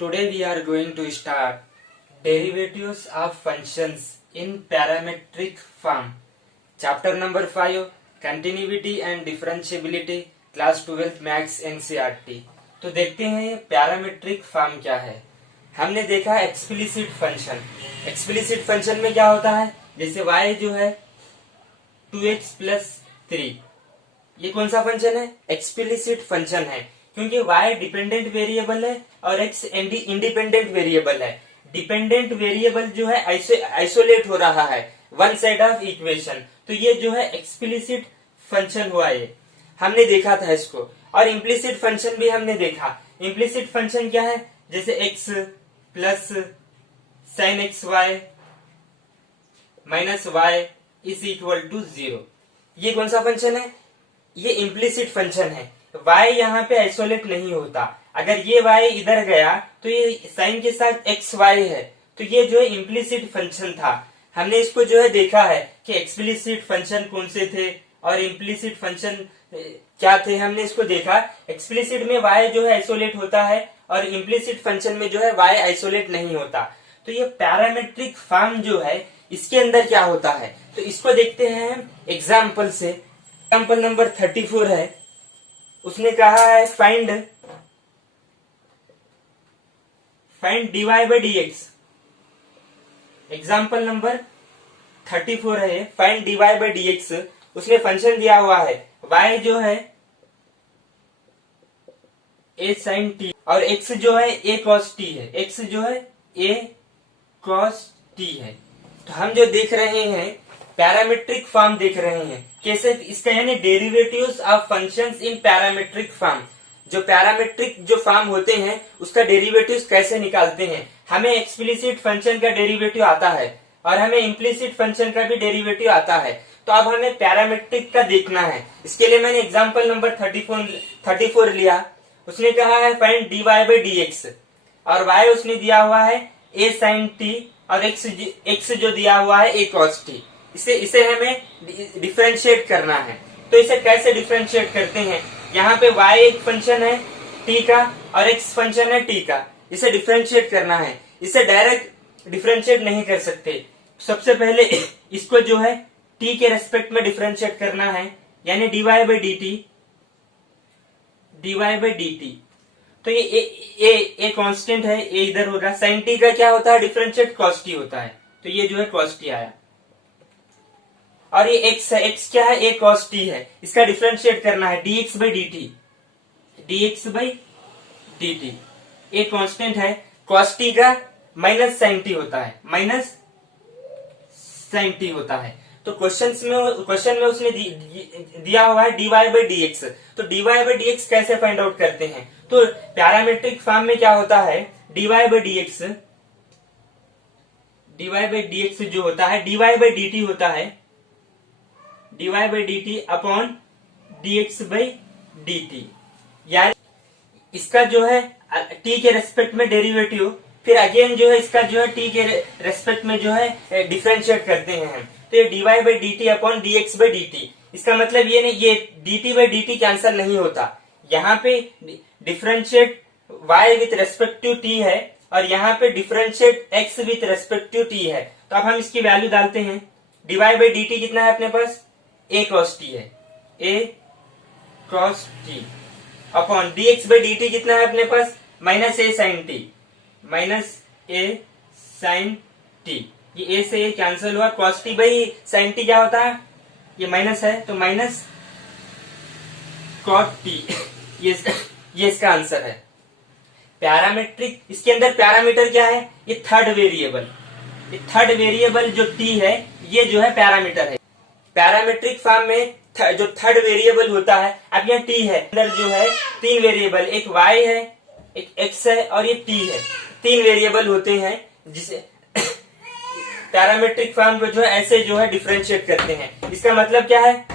Today we are going to start derivatives of functions in parametric form. Chapter number 5 Continuity and Differentiability Class 12 Maths NCERT. तो देखते हैं ये parametric form क्या है। हमने देखा एक्सप्लिसिट फंक्शन। एक्सप्लिसिट फंक्शन में क्या होता है, जैसे y जो है 2x प्लस 3, ये कौन सा फंक्शन है? एक्सप्लिसिट फंक्शन है, क्योंकि y डिपेंडेंट वेरिएबल है और x इंडिपेंडेंट वेरिएबल है। डिपेंडेंट वेरिएबल जो है आइसोलेट हो रहा है वन साइड ऑफ इक्वेशन, तो ये जो है एक्सप्लिसिट फंक्शन हुआ। ये हमने देखा था इसको। और इम्प्लिसिट फंक्शन भी हमने देखा। इम्प्लिसिट फंक्शन क्या है, जैसे x plus sine x y minus y is equal to 0। ये कौन सा फंक्शन है? ये इम्प्लिसिट फंक्शन है। y यहाँ पे आइसोलेट नहीं होता। अगर ये y इधर गया तो ये साइन के साथ एक्स वाई है, तो ये जो है इम्प्लिसिट फंक्शन था। हमने इसको जो है देखा है कि एक्सप्लिसिट फंक्शन कौन से थे और इम्प्लिसिट फंक्शन क्या थे। हमने इसको देखा। एक्सप्लिसिट में y जो है आइसोलेट होता है और इम्प्लिसिट फंक्शन में जो है y आइसोलेट नहीं होता। तो ये पैरामेट्रिक फॉर्म जो है इसके अंदर क्या होता है, तो इसको देखते हैं हम एग्जाम्पल से। एग्जाम्पल नंबर 34 है। उसने कहा है find dy by dx। Example number 34 है, फाइंड dy by dx। उसने फंक्शन दिया हुआ है y जो है a sin t और x जो है a cos t है। x जो है a cos t है। तो हम जो देख रहे हैं पैरामेट्रिक फॉर्म देख रहे हैं, कैसे इसका यानी derivatives of functions in parametric form. जो पैरामेट्रिक जो फॉर्म होते हैं उसका डेरिवेटिव्स कैसे निकालते हैं। हमें एक्सप्लिसिट फंक्शन का डेरिवेटिव आता है और हमें इम्प्लिसिट फंक्शन का भी डेरिवेटिव आता है। तो अब हमें पैरामेट्रिक का देखना है। इसके लिए मैंने एग्जाम्पल नंबर 34 लिया। उसने कहा है फाइंड dy by dx और y उसने दिया हुआ है a sin t और x जो दिया हुआ है a cos t। इसे हमें डिफरेंशिएट करना है। तो इसे कैसे डिफरेंशिएट करते हैं, यहाँ पे y एक फंक्शन है t का और x फंक्शन है t का। इसे डिफरेंशिएट करना है। इसे डायरेक्ट डिफरेंशिएट नहीं कर सकते। सबसे पहले इसको जो है t के रेस्पेक्ट में डिफरेंशिएट करना है, यानी dy by dt। तो ये कांस्टेंट है, ये इधर होगा। sin t का क्या होता है? डिफरेंशिएट cos t होता है। तो ये जो है cos t आया। और ये x है, x क्या है? a cos t है। इसका डिफरेंशिएट करना है dx by dt। ये कांस्टेंट है। cos t का माइनस sin t होता है, माइनस sin t होता है। तो क्वेश्चन में उसने दिया हुआ है dy by dx। तो dy by dx कैसे फाइंड आउट करते हैं? तो पैरामेट्रिक फॉर्म में क्या होता है, dy by dx जो होता है dy by dt होता है, dy by dt upon dx by dt। यानी इसका जो है t के रेस्पेक्ट में डेरिवेटिव, फिर अगेन जो है इसका जो है t के रेस्पेक्ट में जो है डिफरेंशिएट करते हैं हम। तो ये dy by dt upon dx by dt। इसका मतलब ये नहीं, ये dt by dt कैंसल नहीं होता। यहाँ पे differentiate y with respect to t है और यहाँ पे differentiate x with respect to t है। तो अब हम इसकी वैल्यू डालते हैं। dy by dt कितना है अपने पास? a cos t है, a cos t upon dx by dt कितना है अपने पास? Minus a sin t, minus a sin t। ये a से a कैंसिल हुआ। cos t by sin t क्या होता है? ये माइनस है, तो माइनस cot t। ये इसका आंसर है। पैरामेट्रिक, इसके अंदर पैरामीटर क्या है? ये थर्ड वेरिएबल। ये थर्ड वेरिएबल जो t है ये जो है पैरामीटर है। पैरामेट्रिक फॉर्म में जो थर्ड वेरिएबल होता है, अब यहाँ t है, अंदर जो है तीन वेरिएबल, एक y है, एक x है और ये t है। तीन वेरिएबल होते हैं जिसे पैरामेट्रिक फॉर्म को जो है ऐसे जो है डिफरेंशिएट करते हैं। इसका मतलब क्या है?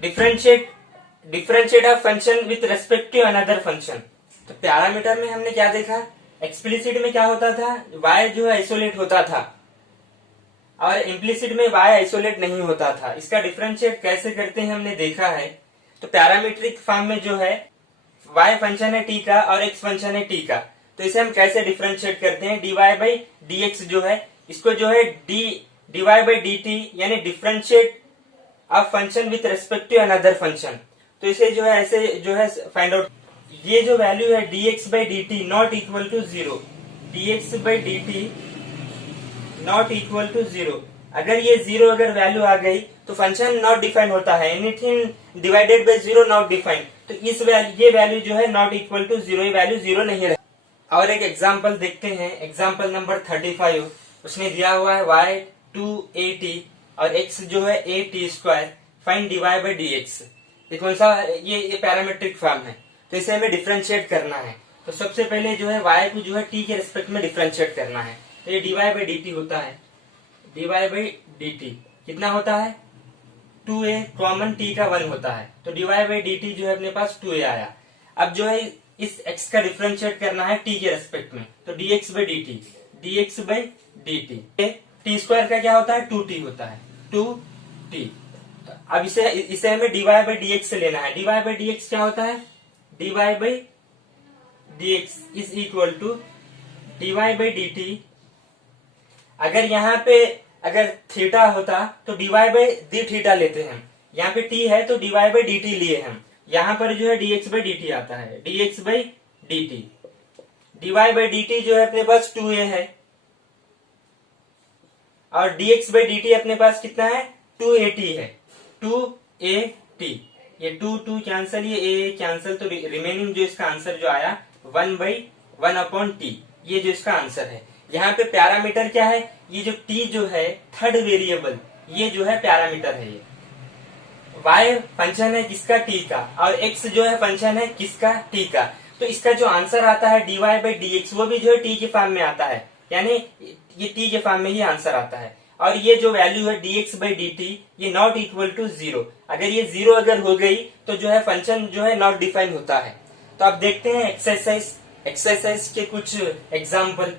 Differentiate of function with respect to another function. तो पैरामीटर में हमने क्या देखा? एक्सप्लिसिट में क्या होता था? y जो है आइसोलेट होता था और इम्प्लिसिट में y आइसोलेट नहीं होता था। इसका डिफरेंशिएट कैसे करते हैं हमने देखा है। तो पैरामीट्रिक फॉर्म में जो है y फंक्शन है t का और x फंक्शन है t का। तो इसे हम कैसे डिफरेंशिएट करते हैं, dy बाई dx जो है इसको जो है dy बाई dt यानी differentiate a function with respect to another function. तो इसे जो है ऐसे जो है फाइंड आउट, ये जो वैल्यू है dx by dt not equal to zero, dx by dt not equal to zero. अगर ये जीरो अगर वैल्यू आ गई तो फंक्शन नॉट डिफाइंड होता है, anything divided by zero not defined. तो इस ये वैल्यू जो है नॉट इक्वल टू जीरो, ये वैल्यू जीरो नहीं है। और एक एग्जांपल देखते हैं, एग्जांपल नंबर 35। उसने दिया हुआ है y 2at और x जो है at², find dy by dx। ये कौन सा, ये पैरामीट्रिक फॉर्म है, तो इसे हमें डिफरेंशिएट करना है। तो सबसे पहले जो है y को जो है t के रिस्पेक्ट में डिफरेंशिएट करना है। तो ये dy बाई dt होता है, dy बाई dt कितना होता है 2a, कॉमन t का 1 होता है, तो dy बाई dt जो है अपने पास 2a आया। अब जो है इस x का डिफरेंशिएट करना है t के रेस्पेक्ट में, तो dx by dt, dx by dt, t² का क्या होता है 2t होता है, 2t। अब इसे हमें dy बाई dx से लेना है। dy बाई dx क्या होता है, dy by dx is equal to dy by dt। अगर यहाँ पे अगर थीटा होता तो dy बाई डी थीटा लेते हैं, यहाँ पे t है तो dy बाई dt लिए हम, यहाँ पर जो है dx बाई dt आता है, dx by dt। dy by dt जो है अपने पास 2a है और dx बाई dt अपने पास कितना है 2at है, 2at। ये 2 कैंसल, ये a कैंसल, तो रिमेनिंग जो इसका आंसर जो आया 1/1/t, ये जो इसका आंसर है। यहाँ पे पैरामीटर क्या है, ये जो t जो है थर्ड वेरिएबल, ये जो है पैरामीटर है। ये y फंक्शन है किसका, t का, और x जो है फंक्शन है किसका, t का। तो इसका जो आंसर आता है dy बाई dx वो भी जो है t के फॉर्म में आता है, यानी ये t के फॉर्म में ही आंसर आता है। और ये जो वैल्यू है dx बाई dt ये नॉट इक्वल टू जीरो, अगर ये जीरो अगर हो गई तो जो है फंक्शन जो है नॉट डिफाइन होता है। तो आप देखते हैं एक्सरसाइज के कुछ example.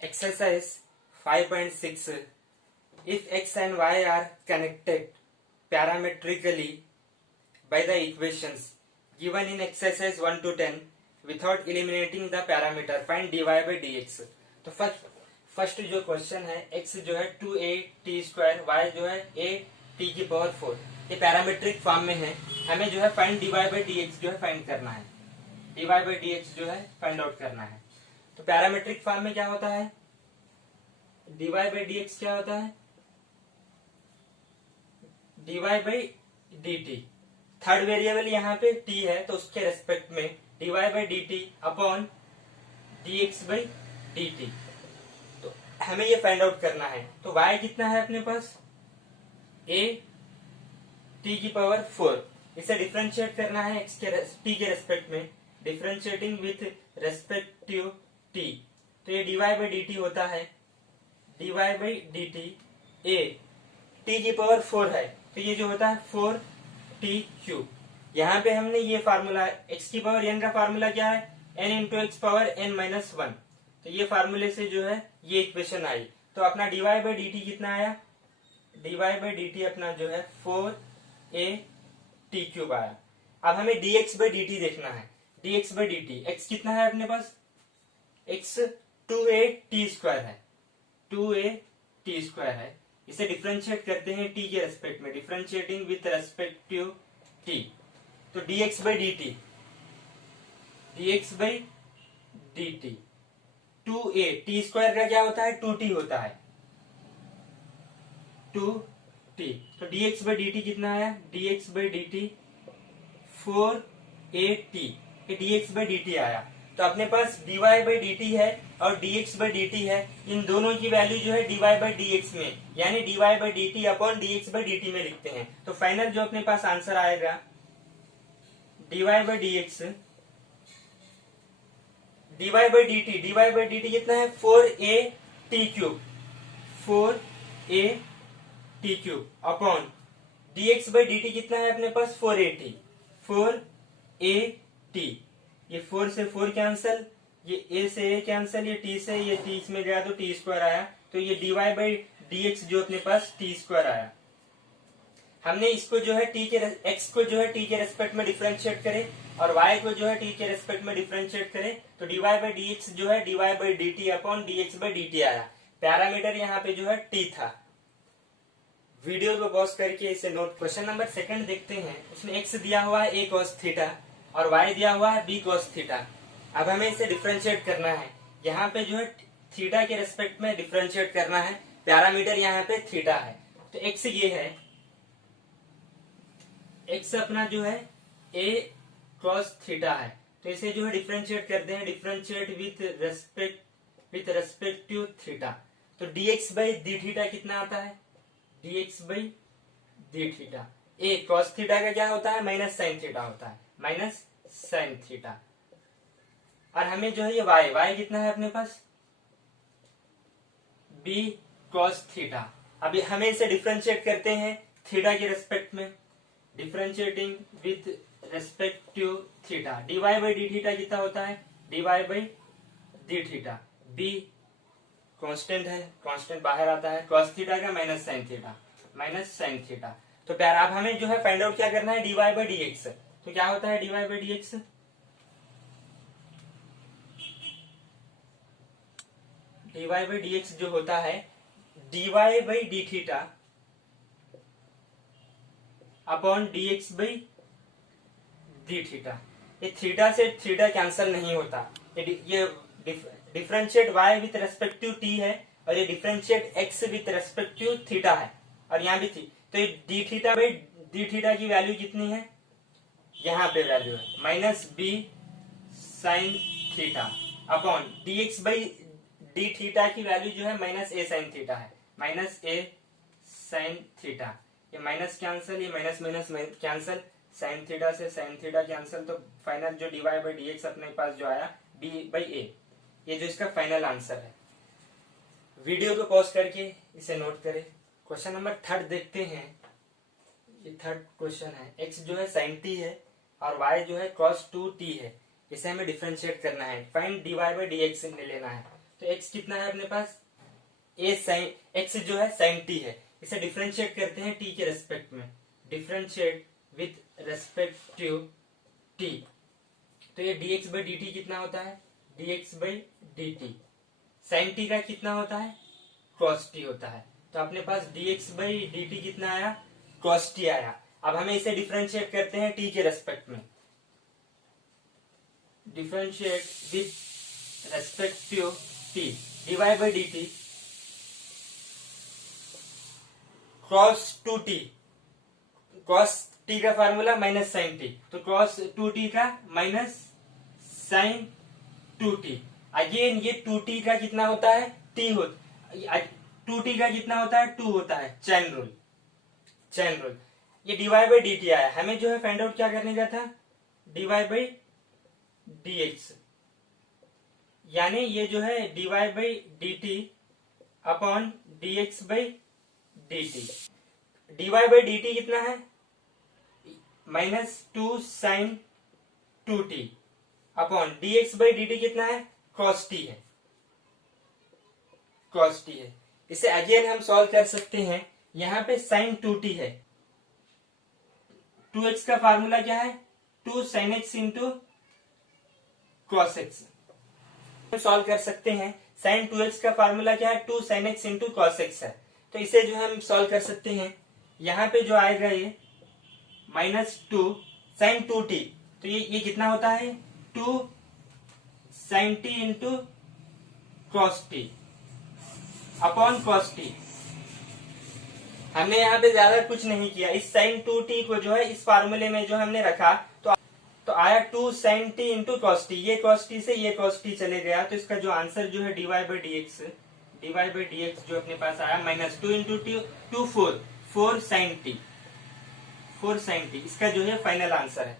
Exercise 5.6, if x and y are connected parametrically by the equations given in exercise 1 to 10 without eliminating the parameter, find dy by dx। तो फर्स्ट जो क्वेश्चन है, x जो है 2at², y जो है at⁴, ये पैरामीट्रिक फॉर्म में है। हमें जो है फाइंड dy by dx जो है फाइंड करना है, dy by dx जो है फाइंड आउट करना है। तो पैरामीट्रिक फॉर्म में क्या होता है, dy बाई dx क्या होता है, dy by dt। Third variable यहाँ पे t है तो उसके रेस्पेक्ट में dy by dt upon dx by dt। तो हमें ये फाइंड आउट करना है। तो y कितना है अपने पास, at⁴, इसे डिफरेंशिएट करना है t के रेस्पेक्ट में, differentiating with respect to t। तो ये dy बाई dt होता है, dy by dt a t⁴ है, तो ये जो होता है 4t³। यहाँ पे हमने ये फार्मूला x⁴n का फार्मूला क्या है, n इंटू x⁴n−1, तो ये फार्मूले से जो है ये इक्वेशन आई। तो अपना dy बाई dt कितना आया, dy बाई dt अपना जो है 4at³ आया। अब हमें dx बाई dt देखना है, dx बाई dt x कितना है अपने पास, x 2at² है, 2at² है। इसे डिफरेंशिएट करते हैं t के रेस्पेक्ट में, differentiating with respect to t। तो dx by dt, dx by dt 2a, t² का क्या होता है 2t होता है, 2t। तो dx बाई dt कितना आया, dx बाई dt 4at, ये dx बाई dt आया। तो अपने पास dy बाई dt है और dx बाई dt है, इन दोनों की वैल्यू जो है dy बाई dx में, यानी dy by dt upon dx by dt में लिखते हैं। तो फाइनल जो अपने पास आंसर आएगा dy by dx, dy by dt कितना है 4at³ 4at³ upon dx by dt कितना है अपने पास 4at। ये 4 से 4 कैंसल, ये a से a कैंसल, ये t से ये t में गया तो t² आया। तो ये dy बाई dx जो अपने पास t² आया। हमने इसको जो है एक्स को जो है टी के रेस्पेक्ट में डिफरेंशिएट करे और वाई को जो है टी के रेस्पेक्ट में डिफरेंशिएट करे तो डीवाई बाई डी एक्स जो है d y by d t upon d x by d t आया। पैरामीटर यहाँ पे जो है टी था। वीडियो को पॉज करके इसे नोट। क्वेश्चन नंबर 2 देखते हैं। उसमें एक्स दिया हुआ है a cos थीटा और y दिया हुआ है b cos थीटा। अब हमें इसे डिफरेंशिएट करना है। यहाँ पे जो है थीटा के रेस्पेक्ट में डिफरेंशिएट करना है। पैरामीटर यहाँ पे थीटा है तो x ये है, x अपना जो है a cos थीटा है तो इसे जो है डिफरेंशिएट करते हैं। Differentiate with respect to theta तो dx बाई डी थीटा कितना आता है, dx by d theta. a cos theta का क्या होता है, माइनस साइन थीटा होता है, माइनस साइन थीटा। और हमें जो है ये y कितना है अपने पास, b cos थीटा। अभी हमें इसे डिफरेंशिएट करते हैं थीटा के रेस्पेक्ट में। Differentiating with respect to theta dy by d theta कितना होता है, dy by d theta. b constant है, कांस्टेंट बाहर आता है, cos थीटा का minus sine theta, minus sine theta. तो प्यार अब हमें जो है फाइंड आउट क्या करना है, dy बाई डी एक्स। तो क्या होता है dy by d x, dy by d x जो होता है dy by d theta upon d x by d theta. ये थीटा से थीटा कैंसिल नहीं होता। ये differentiate y with respect to t है और ये differentiate x with respect to theta है और यहाँ भी थी। तो ये d theta by d theta की वैल्यू कितनी है, यहाँ पे वैल्यू है minus b sine theta upon d x by d theta की वैल्यू जो है माइनस ए साइन थीटा है, माइनस ए साइन थीटा। ये माइनस कैंसिल, ये minus minus cancel, sine theta से साइन थीटा कैंसिल। तो फाइनल जो dy बाई डी एक्स अपने पास जो आया b बाई ए, ये जो इसका फाइनल आंसर है। वीडियो को पॉज करके इसे नोट करें। क्वेश्चन नंबर 3 देखते हैं। ये 3rd क्वेश्चन है। x जो है sin t है और y जो है cos 2t है। इसे हमें डिफरेंशिएट करना है। Find dy by d x लेना है। तो x कितना है अपने पास, a sin x जो है sin t है। इसे डिफरेंशिएट करते हैं t के रेस्पेक्ट में। Differentiate with respect to t। तो ये dx बाई dt कितना होता है, dx by dt। sin t का कितना होता है, cos t होता है। तो अपने पास dx बाई dt कितना आया, cos t आया। अब हमें इसे डिफरेंशिएट करते हैं t के रेस्पेक्ट में। Differentiate with respect to t, dy by dt cos 2t। cos t का फार्मूला माइनस साइन t, तो cos 2t का माइनस साइन 2t। अगेन ये 2t का कितना होता है, t होता, 2t का कितना होता है, 2 होता है। Chain rule, chain rule. ये dy बाई dt आया। हमें जो है फाइंड आउट क्या करने का था, dy बाई dx, यानी ये जो है dy by dt upon dx by dt। dy by dt कितना है, minus 2 sine 2t upon dx by dt कितना है, cos t है, cos t है। इसे अगेन हम सॉल्व कर सकते हैं। यहां पे साइन 2t है, 2x का फार्मूला क्या है, 2 sine x into cos x। Solve कर सकते हैं। साइन 2x का फार्मूला क्या है, 2 sine x into cos x है। तो इसे जो हम सॉल्व कर सकते हैं। यहां पे जो आएगा ये माइनस 2 साइन 2t। तो ये कितना होता है, 2 sine t into cos t upon cos t। हमने यहाँ पे ज्यादा कुछ नहीं किया। इस साइन 2t को जो है इस फार्मूले में जो हमने रखा तो आया 2 sine t into cos t। ये cos t से ये cos t चले गया। तो इसका जो आंसर जो है dy बाई डी एक्स जो अपने पास आया minus 2 into two 4 sine t, 4 sine t। इसका जो है फाइनल आंसर है।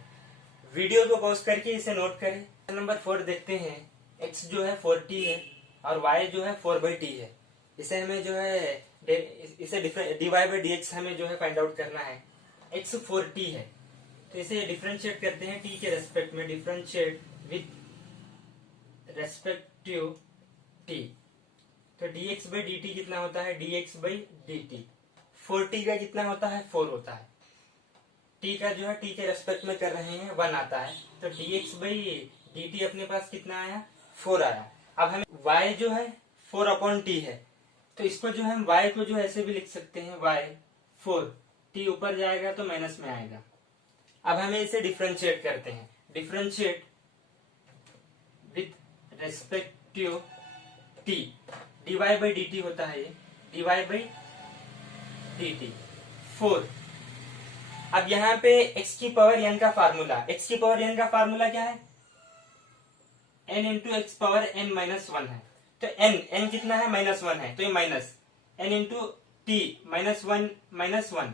वीडियो को पॉज करके इसे नोट करें। नंबर 4 देखते हैं। x जो है 4t है और y जो है 4 बाई t है। इसे हमें जो है इसे dy बाई डी एक्स हमें जो है फाइंड आउट करना है। x 4t है तो इसे डिफरेंशिएट करते हैं t के रेस्पेक्ट में। Differentiate with respect to t। तो dx बाई dt कितना होता है, dx बाई dt। 4t का कितना होता है, 4 होता है। टी का जो है टी के रेस्पेक्ट में कर रहे हैं 1 आता है, तो dx बाई dt अपने पास कितना आया 4 आया। अब हमें y जो है 4 अपॉन टी है, तो इसको जो है हम y को जो ऐसे भी लिख सकते हैं y 4, t ऊपर जाएगा तो माइनस में आएगा। अब हमें इसे डिफरेंशिएट करते हैं, differentiate with respect to t, dy by dt होता है ये dy बाई dt 4। अब यहाँ पे x की पावर n का फार्मूला, x की पावर n का फार्मूला क्या है, n into x power n minus 1 है, तो n कितना है -1 है, तो ये माइनस n इंटू टी -1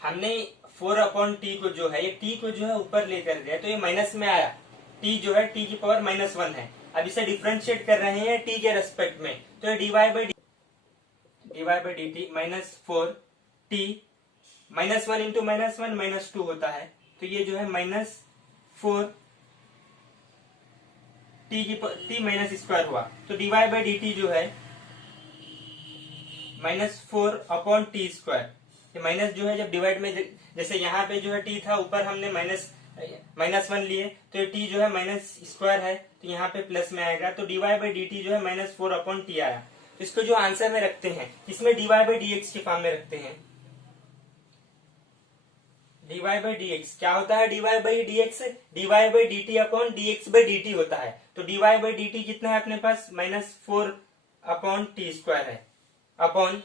हमने 4 अपॉन टी को जो है ये टी को जो है ऊपर लेकर गया तो ये माइनस में आया, टी जो है टी की पावर -1 है। अब इसे डिफरेंशिएट कर रहे हैं टी के रेस्पेक्ट में, तो ये dy by d T -4 T -1 into -1 -2 होता है, तो ये जो है -4 टी माइनस स्क्वायर हुआ, तो dy बाई डी टी जो है -4 अपॉन टी स्क्वायर। ये माइनस जो है जब डिवाइड में, जैसे यहाँ पे जो है टी था ऊपर हमने -1 लिए, तो ये टी जो है माइनस स्क्वायर है तो यहाँ पे प्लस में आएगा, तो dy बाई डी टी जो है -4 अपॉन टी आया। तो इसको जो आंसर में रखते हैं इसमें dy बाई डी एक्स के फॉर्म में रखते हैं। dy बाई डी एक्स क्या होता है, dy by d x dy by d t upon dx by d T होता है, तो dy बाई डी टी कितना है अपने पास -4 अपॉन टी स्क्वायर है, upon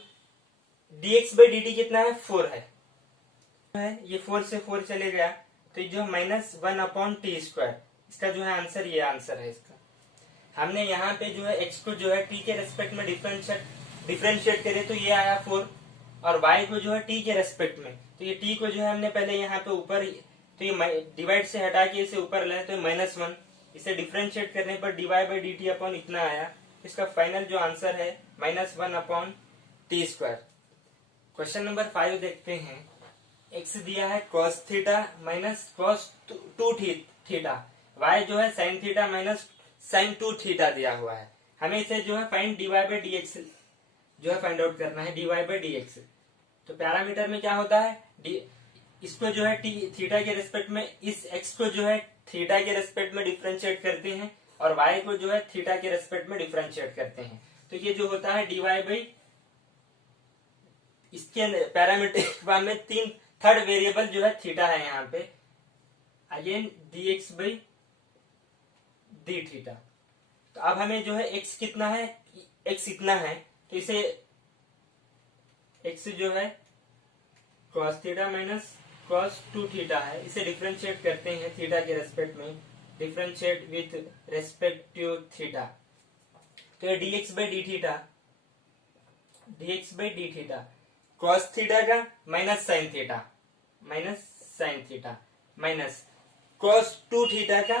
dx by d T कितना है 4 है, ये 4 से 4 चले गया, तो जो -1 अपॉन टी स्क्वायर, इसका जो है आंसर ये आंसर है इसका। हमने यहाँ पे जो है x को जो है t के रेस्पेक्ट में डिफरेंशिएट करे तो ये आया 4, और y को जो है t के रेस्पेक्ट में, तो ये t को जो है हमने पहले यहाँ पे ऊपर, तो ये डिवाइड से हटा के इसे ऊपर लाए तो -1, इसे डिफरेंशिएट करने पर dy by d t upon इतना आया। इसका फाइनल जो आंसर है -1 upon T square. Question number 5 देखते हैं। x दिया है cos theta minus cos 2 theta, y जो है sin theta minus sin 2 theta दिया हुआ है। हमें इसे जो है find dy by d x जो है फाइंड आउट करना है, dy बाई डी एक्स। तो पैरामीटर में क्या होता है, इसको जो है थीटा के रेस्पेक्ट में, इस x को जो है थीटा के रेस्पेक्ट में डिफरेंशिएट करते हैं और y को जो है थीटा के रेस्पेक्ट में डिफरेंशिएट करते हैं, तो ये जो होता है dy बाई, इसके पैरामीटर फॉर्म में थर्ड वेरिएबल जो है थीटा है यहाँ पे, again dx by d theta. तो अब हमें जो है x कितना है, x इतना है, तो इसे x जो है cos theta minus cos 2 theta है, इसे डिफरेंशिएट करते हैं थीटा के रेस्पेक्ट में, differentiate with respect to theta, तो ये dx by d theta, dx by d theta cos theta का minus sin theta, minus cos 2 theta का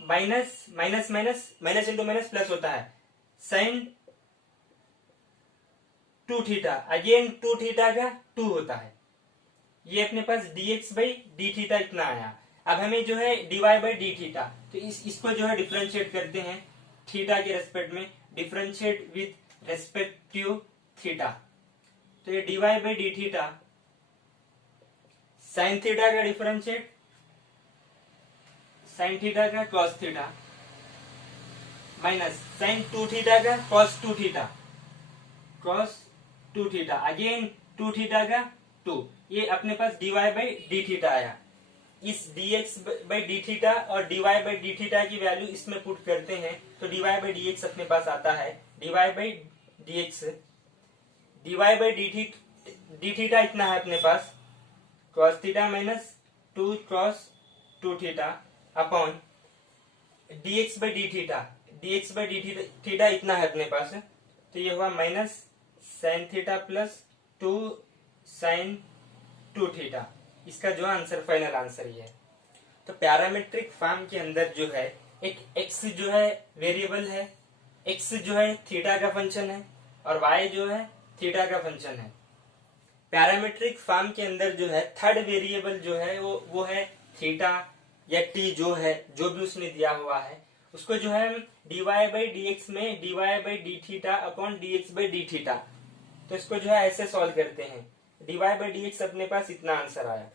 माइनस इंटू माइनस प्लस होता है, sin 2 थीटा, अगेन 2 थीटा का 2 होता है, ये अपने पास dx बाई डी थीटा इतना आया। अब हमें जो है dy बाई डी थीटा, तो इसको जो है डिफरेंशिएट करते हैं थीटा के रेस्पेक्ट में, differentiate with respect to theta, तो ये dy by d theta sine theta का डिफरेंशिएट साइन थीटा का cos theta minus sine 2 theta का cos 2 theta, cos 2 theta again 2 theta का 2, ये अपने पास dy बाई डी थीटा आया। इस dx बाई डी थीटा और dy बाई डी थीटा की वैल्यू इसमें पुट करते हैं तो dy बाई dx अपने पास आता है, dy by dx, dy by d theta इतना है अपने पास, cos theta minus 2 cos 2 theta upon dx by d theta इतना है अपने पास, तो ये हुआ minus sine theta plus 2 sine 2 theta. इसका जो आंसर फाइनल आंसर ये है। तो पैरामेट्रिक फॉर्म के अंदर जो है एक x जो है वेरिएबल है, x जो है थीटा का फंक्शन है और y जो है थीटा का फंक्शन है। पैरामेट्रिक फॉर्म के अंदर जो है थर्ड वेरिएबल जो है वो है थीटा या t, जो है जो भी उसने दिया हुआ है उसको जो है dy बाई डी एक्स में dy by d theta upon d x by d theta, तो इसको जो है ऐसे सॉल्व करते हैं dy बाई डी एक्स अपने पास इतना आंसर आया।